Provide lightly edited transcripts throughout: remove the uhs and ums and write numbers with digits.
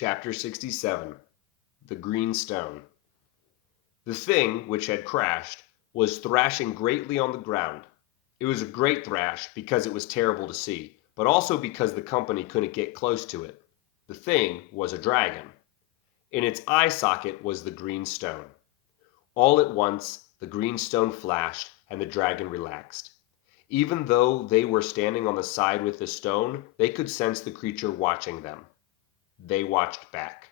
Chapter 67 The Green Stone. The thing, which had crashed, was thrashing greatly on the ground. It was a great thrash because it was terrible to see, but also because the company couldn't get close to it. The thing was a dragon. In its eye socket was the green stone. All at once the green stone flashed and the dragon relaxed. Even though they were standing on the side with the stone, they could sense the creature watching them. They watched back.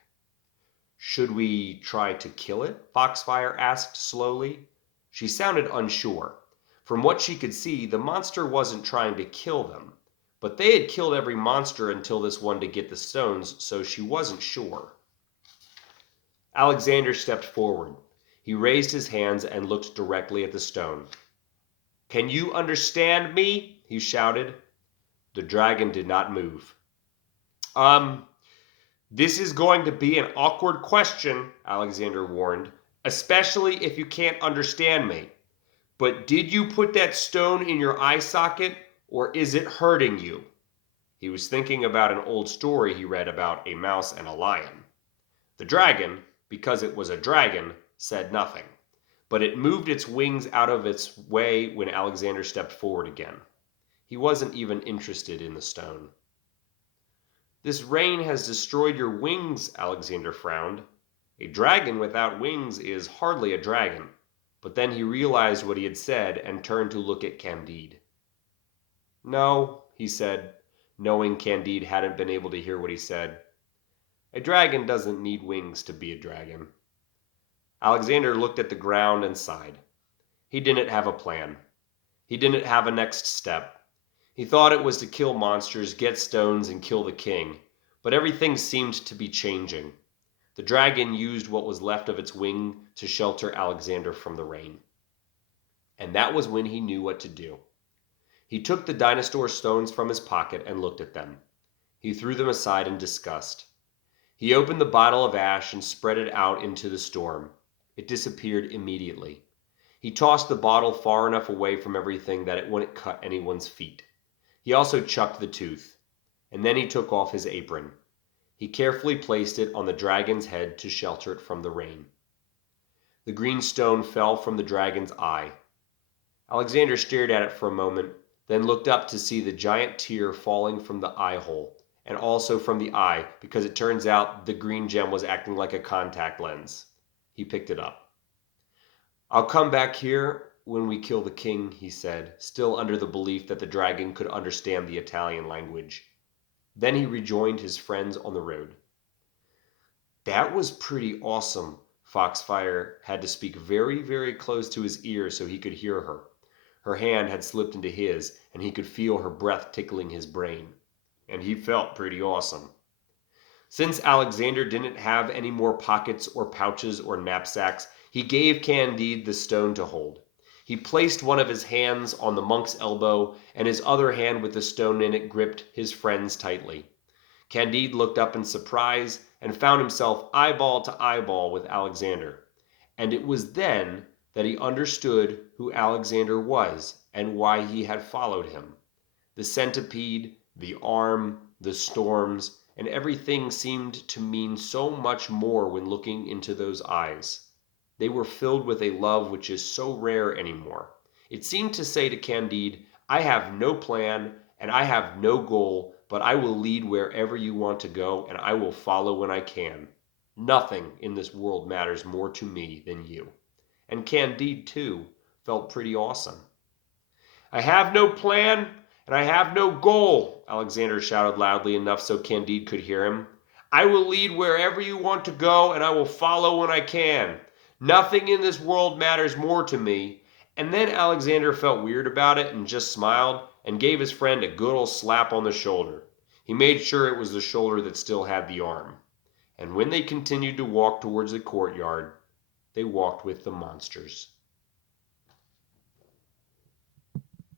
"Should we try to kill it?" Foxfire asked slowly. She sounded unsure. From what she could see, the monster wasn't trying to kill them. But they had killed every monster until this one to get the stones, so she wasn't sure. Alexander stepped forward. He raised his hands and looked directly at the stone. "Can you understand me?" he shouted. The dragon did not move. This is going to be an awkward question," Alexander warned, "especially if you can't understand me. But did you put that stone in your eye socket, or is it hurting you?" He was thinking about an old story he read about a mouse and a lion. The dragon, because it was a dragon, said nothing, but it moved its wings out of its way when Alexander stepped forward again. He wasn't even interested in the stone. "This rain has destroyed your wings," Alexander frowned. "A dragon without wings is hardly a dragon." But then he realized what he had said and turned to look at Candide. "No," he said, knowing Candide hadn't been able to hear what he said. "A dragon doesn't need wings to be a dragon." Alexander looked at the ground and sighed. He didn't have a plan. He didn't have a next step. He thought it was to kill monsters, get stones, and kill the king, but everything seemed to be changing. The dragon used what was left of its wing to shelter Alexander from the rain. And that was when he knew what to do. He took the dinosaur stones from his pocket and looked at them. He threw them aside in disgust. He opened the bottle of ash and spread it out into the storm. It disappeared immediately. He tossed the bottle far enough away from everything that it wouldn't cut anyone's feet. He also chucked the tooth, and then he took off his apron. He carefully placed it on the dragon's head to shelter it from the rain. The green stone fell from the dragon's eye. Alexander stared at it for a moment, then looked up to see the giant tear falling from the eye hole, and also from the eye, because it turns out the green gem was acting like a contact lens. He picked it up. "I'll come back here when we kill the king," he said, still under the belief that the dragon could understand the Italian language. Then he rejoined his friends on the road. "That was pretty awesome." Foxfire had to speak very, very close to his ear so he could hear her. Her hand had slipped into his, and he could feel her breath tickling his brain. And he felt pretty awesome. Since Alexander didn't have any more pockets or pouches or knapsacks, he gave Candide the stone to hold. He placed one of his hands on the monk's elbow, and his other hand with the stone in it gripped his friend's tightly. Candide looked up in surprise and found himself eyeball to eyeball with Alexander. And it was then that he understood who Alexander was and why he had followed him. The centipede, the arm, the storms, and everything seemed to mean so much more when looking into those eyes. They were filled with a love which is so rare anymore. It seemed to say to Candide, "I have no plan and I have no goal, but I will lead wherever you want to go and I will follow when I can. Nothing in this world matters more to me than you." And Candide, too, felt pretty awesome. "I have no plan and I have no goal," Alexander shouted loudly enough so Candide could hear him. "I will lead wherever you want to go and I will follow when I can. Nothing in this world matters more to me." And then Alexander felt weird about it and just smiled and gave his friend a good old slap on the shoulder. He made sure it was the shoulder that still had the arm. And when they continued to walk towards the courtyard, they walked with the monsters.